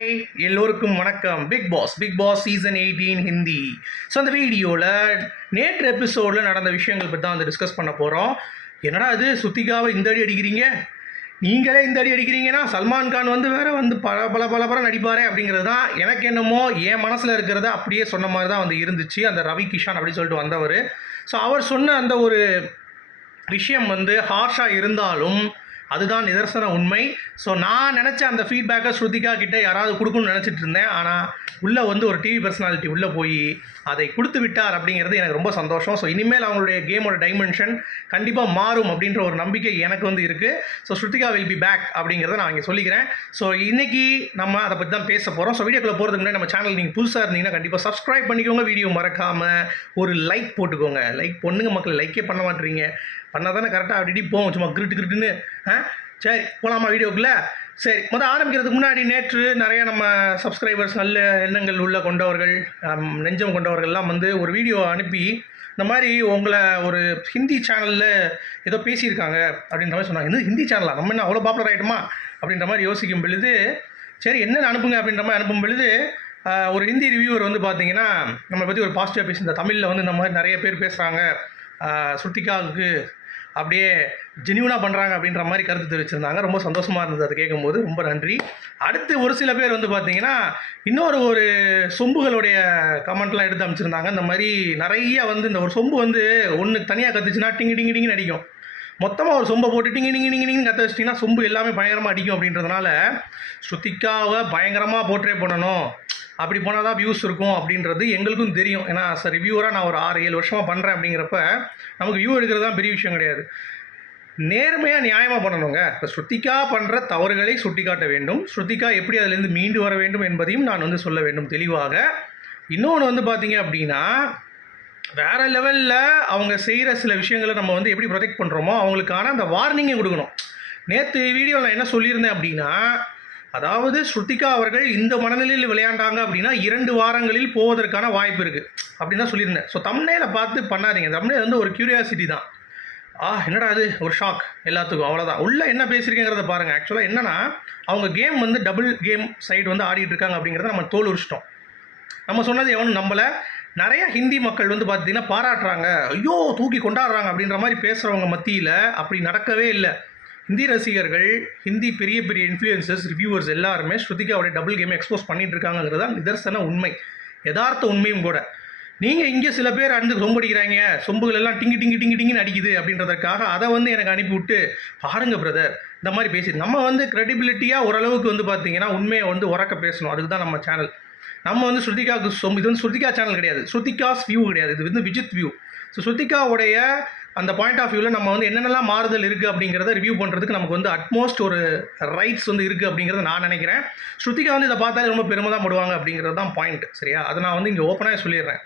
எல்லோருக்கும் வணக்கம். Bigg Boss Bigg Boss season eighteen Hindi so அந்த வீடியோவில் நேற்று எபிசோடில் நடந்த விஷயங்கள் பற்றி தான் வந்து டிஸ்கஸ் பண்ண போகிறோம் என்னடா இது? சுத்திகாவை இந்த அடி அடிக்கிறீங்க? நீங்களே இந்த அடி அடிக்கிறீங்கன்னா சல்மான் கான் வந்து வேற வந்து பல பல பல பல நடிப்பாரே அப்படிங்கிறது தான் எனக்கு என்னமோ என் மனசில் இருக்கிறத அப்படியே சொன்ன மாதிரி தான் வந்து இருந்துச்சு. அந்த ரவி கிஷான் அப்படின்னு சொல்லிட்டு வந்தவர். ஸோ அவர் சொன்ன அந்த ஒரு விஷயம் வந்து ஹார்ஷாக இருந்தாலும் அதுதான் நிதர்சன உண்மை. ஸோ நான் நினச்ச அந்த ஃபீட்பேக்கை ஸ்ருதிகா கிட்டே யாராவது கொடுக்கணும்னு நினச்சிட்டு இருந்தேன். ஆனால் உள்ளே வந்து ஒரு டிவி பர்சனாலிட்டி உள்ளே போய் அதை கொடுத்து விட்டார் அப்படிங்கிறது எனக்கு ரொம்ப சந்தோஷம். ஸோ இனிமேல் அவங்களுடைய கேமோட டைமென்ஷன் கண்டிப்பாக மாறும் அப்படின்ற ஒரு நம்பிக்கை எனக்கு வந்து இருக்குது so Shrutika will be back அப்படிங்கிறத நான் இங்கே சொல்லிக்கிறேன். ஸோ இன்றைக்கி நம்ம அதை பற்றி தான் பேச போகிறோம் ஸோ வீடியோக்குள்ளே போகிறதுக்கு முன்னாடி நம்ம சேனல் நீங்கள் புதுசாக இருந்தீங்கன்னா கண்டிப்பாக சப்ஸ்கிரைப் பண்ணிக்கோங்க. வீடியோ மறக்காமல் ஒரு லைக் போட்டுக்கோங்க. லைக் பொண்ணுங்க மக்கள். லைக்கே பண்ண மாட்டீங்க. பண்ணால் தானே கரெக்டாக அப்படி போவோம் சும்மா கிருட்டு கிருட்டுன்னு. ஆ? சரி போகலாமா வீடியோக்குள்ளே? சரி முதல் ஆரம்பிக்கிறதுக்கு முன்னாடி நேற்று நிறைய நம்ம சப்ஸ்கிரைபர்ஸ் நல்ல எண்ணங்கள் உள்ள கொண்டவர்கள் நெஞ்சம் கொண்டவர்கள்லாம் வந்து ஒரு வீடியோ அனுப்பி இந்த மாதிரி உங்களை ஒரு ஹிந்தி சேனலில் ஏதோ பேசியிருக்காங்க அப்படின்ற மாதிரி சொன்னாங்க. இது ஹிந்தி சேனலா நம்ம என்ன அவ்வளோ பாப்புலர் ஆகிட்டுமா அப்படின்ற மாதிரி யோசிக்கும் பொழுது சரி என்னென்ன அனுப்புங்க அப்படின்ற மாதிரி அனுப்பும் பொழுது ஒரு ஹிந்தி ரிவ்யூவர் வந்து பார்த்தீங்கன்னா நம்ம பற்றி ஒரு பாசிட்டிவாக பேசியிருந்தா தமிழில் வந்து இந்த மாதிரி நிறைய பேர் பேசுகிறாங்க ஸ்ருத்திகாவுக்கு அப்படியே ஜெனியூனாக பண்ணுறாங்க அப்படின்ற மாதிரி கருத்து தெரிவிச்சிருந்தாங்க. ரொம்ப சந்தோஷமாக இருந்தது அதை கேட்கும்போது. ரொம்ப நன்றி. அடுத்து ஒரு சில பேர் வந்து பார்த்தீங்கன்னா இன்னொரு ஒரு சொம்புகளுடைய கமெண்ட்லாம் எடுத்து அமைச்சிருந்தாங்க இந்த மாதிரி நிறைய வந்து இந்த ஒரு சொம்பு வந்து ஒன்று தனியாக கத்துச்சுன்னா டிங்கி டிங்கி டிங்கின்னு அடிக்கும். மொத்தமாக ஒரு சொம்பை போட்டு டிங்கி டிங்கி டிங்கி டிங்கி கற்று வச்சிட்டிங்கன்னா சொம்பு எல்லாமே பயங்கரமாக அடிக்கும் அப்படின்றதுனால ஸ்ருத்திகாவை பயங்கரமாக போர்ட்ரே பண்ணணும். அப்படி போனால் தான் வியூஸ் இருக்கும் அப்படின்றது எங்களுக்கும் தெரியும். ஏன்னா சார் ரிவ்யூவராக நான் ஒரு ஆறு ஏழு வருஷமாக பண்ணுறேன் அப்படிங்கிறப்ப நமக்கு வியூ எடுக்கிறது தான் பெரிய விஷயம் கிடையாது. நேர்மையாக நியாயமாக பண்ணணுங்க. இப்போ ஸ்ருத்திகா பண்ணுற தவறுகளை சுட்டிக்காட்ட வேண்டும். ஸ்ருத்திகா எப்படி அதிலேருந்து மீண்டு வர வேண்டும் என்பதையும் நான் வந்து சொல்ல வேண்டும் தெளிவாக. இன்னொன்று வந்து பார்த்தீங்க அப்படின்னா வேற லெவலில் அவங்க செய்கிற சில விஷயங்களை நம்ம வந்து எப்படி ப்ரொடெக்ட் பண்ணுறோமோ அவங்களுக்கான அந்த வார்னிங்கை கொடுக்கணும். நேற்று வீடியோவில் நான் என்ன சொல்லியிருந்தேன் அப்படின்னா அதாவது ஸ்ருத்திகா அவர்கள் இந்த மனநிலையில் விளையாண்டாங்க அப்படின்னா இரண்டு வாரங்களில் போவதற்கான வாய்ப்பு இருக்குது அப்படின்னு தான் சொல்லியிருந்தேன். ஸோ தமிழ்நேல பார்த்து பண்ணாதீங்க. தமிழ்நேல் வந்து ஒரு க்யூரியாசிட்டி தான். ஆ என்னடா அது ஒரு ஷாக் எல்லாத்துக்கும். அவ்வளோதான் உள்ளே என்ன பேசியிருக்கேங்கிறத பாருங்கள் ஆக்சுவலாக என்னென்னா அவங்க கேம் வந்து டபுள் கேம் சைடு வந்து ஆடிட்டு இருக்காங்க அப்படிங்கிறத நம்ம தோல் உரிச்சிட்டோம். நம்ம சொன்னது எவனும் நம்மளை நிறைய ஹிந்தி மக்கள் வந்து பார்த்தீங்கன்னா பாராட்டுறாங்க. ஐயோ தூக்கி கொண்டாடுறாங்க அப்படின்ற மாதிரி பேசுகிறவங்க மத்தியில் அப்படி நடக்கவே இல்லை. ஹிந்தி ரசிகர்கள் ஹிந்தி பெரிய பெரிய இன்ஃப்ளூயன்சர்ஸ் ரிவ்யூவர்ஸ் எல்லாருமே ஸ்ருதிகாவுடைய டபுள் கேமை எக்ஸ்போஸ் பண்ணிட்டு இருக்காங்கிறது தான் நிதர்சன உண்மை. யதார்த்த உண்மையும் கூட. நீங்கள் இங்கே சில பேர் அண்டு சொம்படிக்கிறாங்க சொம்புகள் எல்லாம் டிங்கி டிங்கி டிங்கி டிங்கின்னு அடிக்குது அப்படின்றதுக்காக அதை வந்து எனக்கு அனுப்பி விட்டு பாருங்க பிரதர் இந்த மாதிரி பேசி நம்ம வந்து க்ரெடிபிலிட்டியாக ஓரளவுக்கு வந்து பார்த்தீங்கன்னா உண்மையை வந்து உறக்க பேசணும். அதுக்கு தான் நம்ம சேனல் நம்ம வந்து ஸ்ருதிகாவுக்கு சொம்பு இது வந்து ஸ்ருதிகா சேனல் கிடையாது. ஸ்ருதிகாஸ் வியூ கிடையாது. இது வந்து விஜித் வியூ ஸோ ஸ்ருதிகாவுடைய அந்த பாயிண்ட் ஆஃப் வியூவில் நம்ம வந்து என்னென்னலாம் மாறுதல் இருக்குது அப்படிங்கிறத ரிவ்யூ பண்ணுறதுக்கு நமக்கு வந்து அட்மோஸ்ட் ஒரு ரைட்ஸ் வந்து இருக்குது அப்படிங்கிறத நான் நினைக்கிறேன். ஸ்ருதிகா வந்து இதை பார்த்தாலே ரொம்ப பெருமை தான் போடுவாங்க அப்படிங்கிறது தான் பாயிண்ட் சரியா? அதை நான் வந்து இங்கே ஓப்பனாக சொல்லிடுறேன்.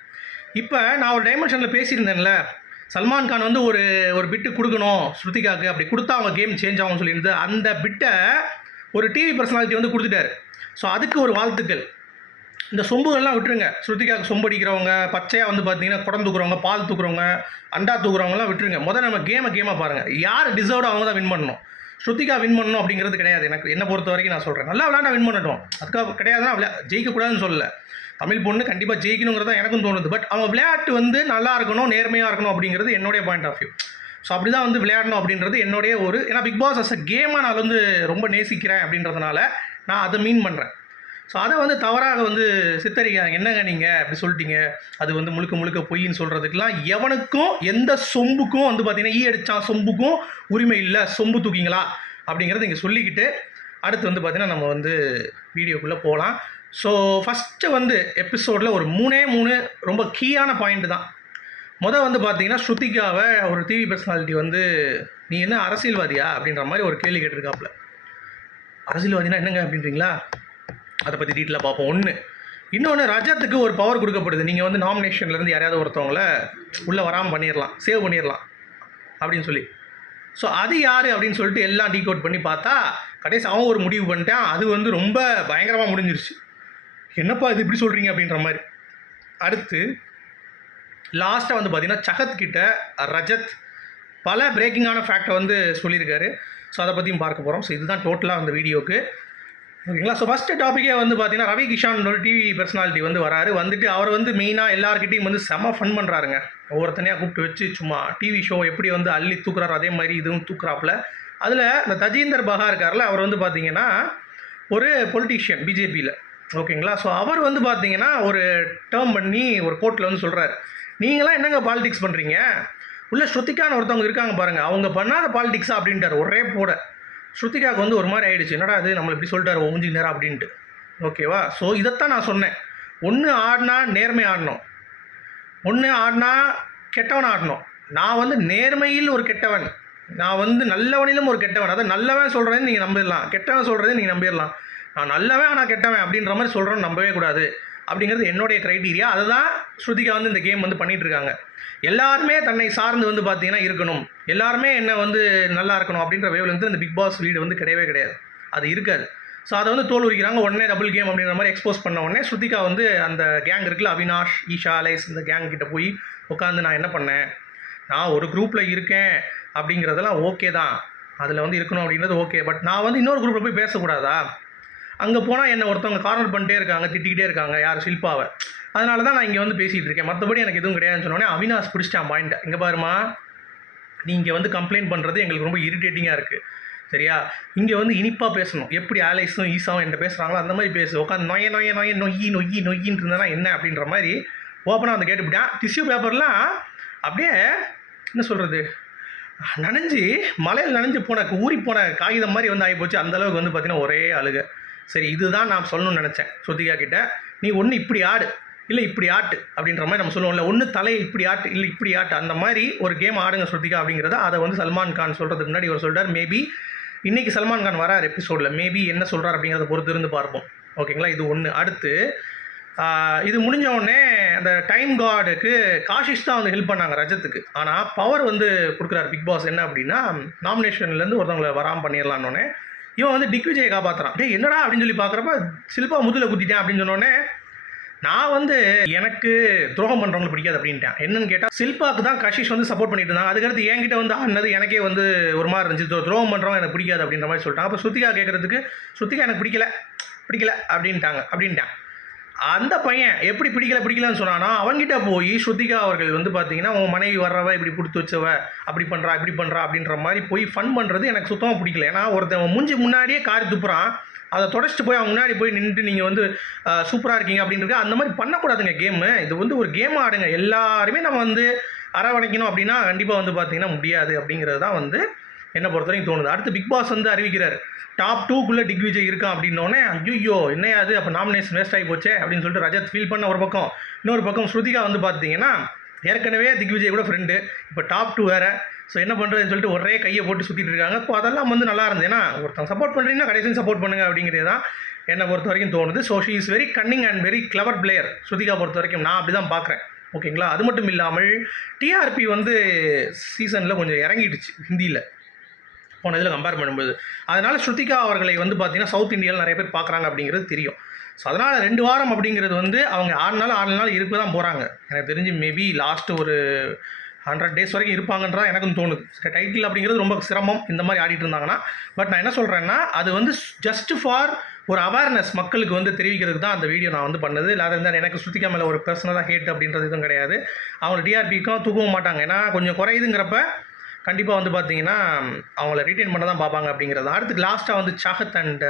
இப்போ நான் ஒரு டைமென்ஷனில் பேசியிருந்தேன்ல சல்மான் கான் வந்து ஒரு ஒரு பிட்டு கொடுக்கணும் ஸ்ருதிகாவுக்கு அப்படி கொடுத்தா அவங்க கேம் சேஞ்ச் ஆகும்னு சொல்லியிருந்தது. அந்த பிட்டை ஒரு டிவி பர்சனாலிட்டி வந்து கொடுத்துட்டாரு. ஸோ அதுக்கு ஒரு வாழ்த்துக்கள். இந்த சொம்புகள்லாம் விட்டுருங்க. ஸ்ருதிகா சொம்பு அடிக்கிறவங்க பச்சையாக வந்து பார்த்தீங்கன்னா குடம் தூக்குறவங்க பால் தூக்குறவங்க அண்டா தூக்குறவங்கலாம் விட்டுருங்க. முதல்ல நம்ம கேமை கேமாக பாருங்கள் யார் டிசர்வ்டோ அவங்க தான் வின் பண்ணணும்? ஸ்ருதிகா வின் பண்ணணும் அப்படிங்கிறது கிடையாது. எனக்கு என்ன பொறுத்த வரைக்கும் நான் சொல்கிறேன் நல்லா விளையாண்டா வின் பண்ணட்டும். அதுக்காக கிடையாதுன்னா விளையா ஜெயிக்கக்கூடாதுன்னு சொல்லல. தமிழ் பொண்ணு கண்டிப்பாக ஜெயிக்கணுங்கிறது தான் எனக்கும் தோணுது. பட் அவங்க விளையாட்டு வந்து நல்லா இருக்கணும் நேர்மையாக இருக்கணும் அப்படிங்கிறது என்னுடைய பாயிண்ட் ஆஃப் வியூ ஸோ அப்படி தான் வந்து விளையாடணும் அப்படின்றது என்னுடைய ஒரு ஏன்னா பிக் பாஸ் அஸ் அ கேமாக நான் வந்து ரொம்ப நேசிக்கிறேன் அப்படின்றதுனால நான் அதை மீன் பண்ணுறேன் ஸோ அதை வந்து தவறாக வந்து சித்தரிக்கிறாங்க. என்னங்க நீங்கள் அப்படி சொல்லிட்டீங்க. அது வந்து முழுக்க முழுக்க பொய்ன்னு சொல்கிறதுக்கெலாம் எவனுக்கும் எந்த சொம்புக்கும் வந்து பார்த்தீங்கன்னா ஈ அடித்தான் சொம்புக்கும் உரிமை இல்லை. சொம்பு தூக்கிங்களா? அப்படிங்கிறத இங்கே சொல்லிக்கிட்டு அடுத்து வந்து பார்த்தீங்கன்னா நம்ம வந்து வீடியோக்குள்ளே போகலாம் ஸோ ஃபஸ்ட்டு வந்து எபிசோடில் ஒரு மூணே மூணு ரொம்ப கீயான பாயிண்ட் தான். மொதல் வந்து பார்த்தீங்கன்னா ஸ்ருதிகாவை ஒரு டிவி பர்சனாலிட்டி வந்து நீ என்ன அரசியல்வாதியா? அப்படின்ற மாதிரி ஒரு கேள்வி கேட்டிருக்காப்புல. அரசியல்வாதினா என்னங்க? அப்படின்றீங்களா? அதை பற்றி டீட்டெயிலாக பார்ப்போம். ஒன்று இன்னொன்று ரஜத்துக்கு ஒரு பவர் கொடுக்கப்படுது. நீங்கள் வந்து நாமினேஷன்லேருந்து யாரையாவது ஒருத்தவங்கள உள்ளே வராமல் பண்ணிடலாம் சேவ் பண்ணிடலாம் அப்படின்னு சொல்லி. ஸோ அது யார் அப்படின்னு சொல்லிட்டு எல்லாம் டீகோட் பண்ணி பார்த்தா கடைசி அவன் ஒரு முடிவு பண்ணிட்டான். அது வந்து ரொம்ப பயங்கரமாக முடிஞ்சிருச்சு. என்னப்பா இது இப்படி சொல்கிறீங்க அப்படின்ற மாதிரி. அடுத்து லாஸ்ட்டாக வந்து பார்த்தீங்கன்னா சகத் கிட்ட ரஜத் பல பிரேக்கிங்கான ஃபேக்டை வந்து சொல்லியிருக்காரு. ஸோ அதை பற்றியும் பார்க்க போகிறோம் ஸோ இதுதான் டோட்டலாக அந்த வீடியோவுக்கு ஓகேங்களா? ஸோ ஃபஸ்ட்டு டாப்பிக்கே வந்து பார்த்தீங்கன்னா ரவி கிஷான் ஒரு டிவி பர்சனாலிட்டி வந்து வராரு. வந்துட்டு அவர் வந்து மெயினாக எல்லாருக்கிட்டையும் வந்து செம ஃபன் பண்ணுறாருங்க ஒவ்வொருத்தனையாக கூப்பிட்டு வச்சு சும்மா டிவி ஷோ எப்படி வந்து அள்ளி தூக்குறாரோ அதே மாதிரி இதுவும் தூக்குறாப்புல. அதில் இந்த தஜீந்தர் பகா இருக்கார்ல அவர் வந்து பார்த்தீங்கன்னா ஒரு பொலிட்டீஷியன் பிஜேபியில் ஓகேங்களா? ஸோ அவர் வந்து பார்த்தீங்கன்னா ஒரு டேர்ம் பண்ணி ஒரு கோர்ட்டில் வந்து சொல்கிறாரு நீங்களாம் என்னங்க பாலிடிக்ஸ் பண்ணுறீங்க உள்ள ஸ்ருத்திக்கான ஒருத்தவங்க இருக்காங்க பாருங்கள் அவங்க பண்ணாத பாலிடிக்ஸா அப்படின்ட்டார். ஒரே போட. ஸ்ருத்திகாவுக்கு வந்து ஒரு மாதிரி ஆகிடுச்சு என்னடா அது நம்மளை இப்படி சொல்லிட்டாரு மூஞ்சி நேரம் அப்படின்ட்டு. ஓகேவா ஸோ இதைத்தான் நான் சொன்னேன். ஒன்று ஆடினா நேர்மை ஆடணும். ஒன்று ஆடினா கெட்டவன் ஆடணும். நான் வந்து நேர்மையில் ஒரு கெட்டவன். நான் வந்து நல்லவனிலும் ஒரு கெட்டவன். அதை நல்லவன் சொல்கிறேன்னு நீங்கள் நம்பிடலாம். கெட்டவன் சொல்கிறதையும் நீங்கள் நம்பிடலாம். நான் நல்லவன் ஆனால் கெட்டவன் அப்படின்ற மாதிரி சொல்கிறோன்னு நம்பவே கூடாது. அப்படிங்கிறது என்னுடைய க்ரைட்டீரியா அதை தான் ஸ்ருதிகா வந்து இந்த கேம் வந்து பண்ணிகிட்ருக்காங்க இருக்காங்க எல்லாருமே தன்னை சார்ந்து வந்து பார்த்தீங்கன்னா இருக்கணும். எல்லாருமே என்ன வந்து நல்லா இருக்கணும் அப்படின்ற வேவில் வந்து இந்த பிக் பாஸ் வீடு வந்து கிடையவே கிடையாது. அது இருக்காது. ஸோ அதை வந்து தோல் உரிக்கிறாங்க. உடனே டபுள் கேம் அப்படின்ற மாதிரி எக்ஸ்போஸ் பண்ண உடனே ஸ்ருதிகா வந்து அந்த கேங் இருக்குல்ல அவினாஷ் ஈஷா அலைஸ் இந்த கேங் கிட்ட போய் உட்காந்து நான் என்ன பண்ணேன்? நான் ஒரு குரூப்பில் இருக்கேன் அப்படிங்கிறதெல்லாம் ஓகே தான். அதில் வந்து இருக்கணும் அப்படின்றது ஓகே பட் நான் வந்து இன்னொரு குரூப்பில் போய் பேசக்கூடாதா? அங்கே போனால் என்னை ஒருத்தவங்க கார்னர் பண்ணிட்டே இருக்காங்க திட்டிக்கிட்டே இருக்காங்க யார் ஷில்பாவை. அதனால தான் நான் இங்கே வந்து பேசிகிட்டு இருக்கேன். மற்றபடி எனக்கு எதுவும் கிடையாதுன்னு சொன்னோடனே அவினாஷ் பிடிச்சிட்டான் பாயிண்ட்டை இங்கே பாருமா நீங்கள் வந்து கம்ப்ளைண்ட் பண்ணுறது எங்களுக்கு ரொம்ப இரிட்டேட்டிங்காக இருக்குது சரியா? இங்கே வந்து இனிப்பாக பேசணும். எப்படி ஆலைஸும் ஈஸாவும் என்ன பேசுகிறாங்களோ அந்த மாதிரி பேசு. உட்காந்து நொய நொய நொய நொய்யி நொய்யி நொய்யின்னு இருந்தேன்னா என்ன அப்படின்ற மாதிரி ஓப்பனாக வந்து கேட்டுவிட்டேன் டிஷ்யூ பேப்பர்லாம் அப்படியே என்ன சொல்கிறது நனைஞ்சு மலையில் நனைஞ்சு போன ஊறி போன காகிதம் மாதிரி வந்து ஆகிப்போச்சு போச்சு. அந்தளவுக்கு வந்து பார்த்தீங்கன்னா ஒரே அழுகை. சரி இதுதான் நான் சொல்லணும்னு நினச்சேன் ஸ்ருதிகா கிட்ட. நீ ஒன்று இப்படி ஆடு இல்லை இப்படி ஆட்டு அப்படின்ற மாதிரி நம்ம சொல்லுவோம்ல ஒன்று தலையை இப்படி ஆட்டு இல்லை இப்படி ஆட்டு அந்த மாதிரி ஒரு கேம் ஆடுங்க ஸ்ருதிகா அப்படிங்கிறத அதை வந்து சல்மான் கான் சொல்கிறதுக்கு முன்னாடி அவர் சொல்கிறார் மேபி இன்றைக்கி சல்மான் கான் வரார் எபிசோடில் மேபி என்ன சொல்கிறார் அப்படிங்கிறத பொறுத்து இருந்து பார்ப்போம். ஓகேங்களா இது ஒன்று அடுத்து இது முடிஞ்ச உடனே அந்த டைம் கார்டுக்கு காஷிஷ் தான் வந்து ஹெல்ப் பண்ணாங்க ரஜத்துக்கு. ஆனால் பவர் வந்து கொடுக்குறாரு பிக் பாஸ். என்ன அப்படின்னா நாமினேஷன்லேருந்து ஒருத்தவங்களை வராமல் பண்ணிடலான்னொடனே இவன் வந்து டிக் விஜயை காப்பாற்றுறான் டேய் என்னடா அப்படின்னு சொல்லி பார்க்குறப்ப சில்பா முதுல குத்திட்டேன் அப்படின்னு சொன்னோடனே நான் வந்து எனக்கு துரோகம் பண்ணுறவங்களுக்கு பிடிக்காது அப்படின்ட்டேன். என்னன்னு கேட்டால் சில்பாக்கு தான் கஷிஷ் வந்து சப்போர்ட் பண்ணிட்டு இருந்தாங்க. அதுக்கடுத்து என்கிட்ட வந்து ஆனது எனக்கே வந்து ஒரு மாதிரி இருந்துச்சு. துரோகம் பண்ணுறவங்க எனக்கு பிடிக்காது அப்படின்ற மாதிரி சொல்லிட்டாங்க. அப்போ ஸ்ருத்திகா கேட்குறதுக்கு ஸ்ருத்திகா எனக்கு பிடிக்கல பிடிக்கல அப்படின்ட்டாங்க அப்படின்ட்டான். அந்த பையன் எப்படி பிடிக்கல பிடிக்கலன்னு சொன்னானோ அவன்கிட்ட போய் ஸ்ருதிகா அவர்கள் வந்து பார்த்தீங்கன்னா உன் மனைவி வர்றவ இப்படி கொடுத்து வச்சவ அப்படி பண்ணுறா இப்படி பண்ணுறா அப்படின்ற மாதிரி போய் ஃபன் பண்ணுறது எனக்கு சுத்தமாக பிடிக்கல. ஏன்னா ஒருத்தன் மூஞ்சி முன்னாடியே காரி துப்புறான். அதை தொடச்சிட்டு போய் அவன் முன்னாடி போய் நின்றுட்டு நீங்கள் வந்து சூப்பராக இருக்கீங்க அப்படின்றது அந்த மாதிரி பண்ணக்கூடாதுங்க கேமு இது வந்து ஒரு கேம் ஆடுங்க. எல்லாருமே நம்ம வந்து அரவணைக்கணும் அப்படின்னா கண்டிப்பாக வந்து பார்த்தீங்கன்னா முடியாது அப்படிங்கிறது தான் வந்து என்னை பொறுத்த வரைக்கும் தோணுது. அடுத்து பிக் பாஸ் வந்து அறிவிக்கிறார். டாப் டூக்குள்ளே டிக்விஜய் இருக்கான் அப்படின்னோடனே ஐயோ என்னையாது அப்போ நாமினேஷன் வேஸ்ட் ஆகி போச்சே அப்படின்னு சொல்லிட்டு ரஜத் ஃபீல் பண்ண ஒரு பக்கம். இன்னொரு பக்கம் ஸ்ருதிகா வந்து பார்த்தீங்கன்னா ஏற்கனவே திக்விஜய் கூட ஃப்ரெண்டு இப்போ டாப் டூ வேறு. ஸோ என்ன பண்ணுறதுன்னு சொல்லிட்டு ஒரே கையை போட்டு சுற்றிட்டு இருக்காங்க. இப்போ அதெல்லாம் வந்து நல்லா இருந்தது. ஏன்னா ஒருத்தன் சப்போர்ட் பண்ணுறீங்கன்னா கடைசி சப்போர்ட் பண்ணுங்க அப்படிங்கிறது தான் என்னை பொறுத்த வரைக்கும் தோணுது. So she is very cunning and very clever player Shrutika பொறுத்த வரைக்கும் நான் அப்படி தான் பார்க்குறேன் ஓகேங்களா அது மட்டும் இல்லாமல் டிஆர்பி வந்து சீசனில் கொஞ்சம் இறங்கிடுச்சு ஹிந்தியில். போன இதில் கம்பேர் பண்ணும்போது அதனால் ஸ்ருதிகா அவர்களை வந்து பார்த்திங்கன்னா சவுத் இந்தியாவில் நிறைய பேர் பார்க்குறாங்க அப்படிங்கிறது தெரியும். ஸோ அதனால் ரெண்டு வாரம் அப்படிங்கிறது வந்து அவங்க ஆறு நாள் ஆறு நாள் இருக்க தான் போகிறாங்க எனக்கு தெரிஞ்சு மேபி லாஸ்ட்டு ஒரு ஹண்ட்ரட் டேஸ் வரைக்கும் இருப்பாங்கன்றதா எனக்கும் தோணுது. டைட்டில் அப்படிங்கிறது ரொம்ப சிரமம். இந்த மாதிரி ஆடிட்டு இருந்தாங்கன்னா. பட் நான் என்ன சொல்கிறேன்னா அது வந்து ஜஸ்ட் ஃபார் ஒரு அவேர்னஸ் மக்களுக்கு வந்து தெரிவிக்கிறதுக்கு தான் அந்த வீடியோ நான் வந்து பண்ணது. இல்லாத இருந்தால் எனக்கு ஸ்ருதிகா மேலே ஒரு பர்சனலாக ஹேட் அப்படின்றது எதுவும் கிடையாது. அவங்க டிஆர்பிக்கும் தூக்கவும் மாட்டாங்க. ஏன்னா கொஞ்சம் குறையுதுங்கிறப்ப கண்டிப்பாக வந்து பார்த்தீங்கன்னா அவங்கள ரீட்டைன் பண்ண தான் பார்ப்பாங்க அப்படிங்கிறது. அடுத்து லாஸ்ட்டாக வந்து சாகத் அண்ட்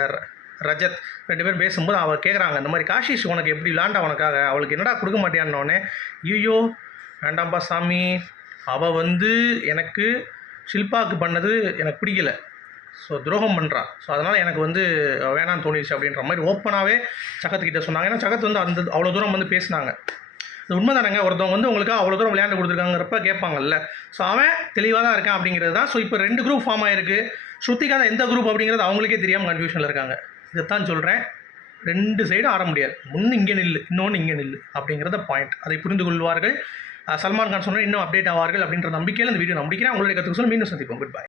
ரஜத் ரெண்டு பேரும் பேசும்போது அவள் கேட்குறாங்க இந்த மாதிரி காஷிஷ் உனக்கு எப்படி விளாண்டா உனக்காக? அவளுக்கு என்னடா கொடுக்க மாட்டியான்னொடனே ஐயோ வேண்டாம்பா சாமி அவள் வந்து எனக்கு ஷில்பாவுக்கு பண்ணது எனக்கு பிடிக்கல. ஸோ துரோகம் பண்ணுறா ஸோ அதனால் எனக்கு வந்து வேணான்னு தோணிடுச்சு அப்படின்ற மாதிரி ஓப்பனாகவே சகத்துக்கிட்ட சொன்னாங்க. ஏன்னா சகத் வந்து அந்த அவ்வளோ தூரம் வந்து பேசினாங்க. இது உண்மை தானேங்க ஒருத்தவங்க வந்து உங்களுக்கு அவ்வளோ தூரம் விளையாண்டு கொடுத்துருக்காங்கிறப்ப கேட்பாங்கல்ல. ஸோ அவன் தெளிவாக தான் இருக்கான் அப்படிங்கிறது தான். ஸோ இப்போ ரெண்டு குரூப் ஃபார்ம் ஆயிருக்கு. ஸ்ருத்திகா எந்த குரூப் அப்படிங்கிறது அவங்களுக்கே தெரியாமல் கன்ஃபியூஷனில் இருக்காங்க. இதைத்தான் சொல்கிறேன் ரெண்டு சைடும் ஆட முடியாது. ஒன்று இங்கே நில்லு இன்னொன்று இங்கே நில்லு அப்படிங்கிறத பாயிண்ட் அதை புரிந்து கொள்வார்கள். சல்மான் கான் சொன்னால் இன்னும் அப்டேட் ஆவார்கள் அப்படின்ற நம்பிக்கையில் இந்த வீடியோ நம்பிக்கிறேன் உங்களுடைய கற்றுக்க சொல்ல மீண்டும் சந்திப்போம். Good bye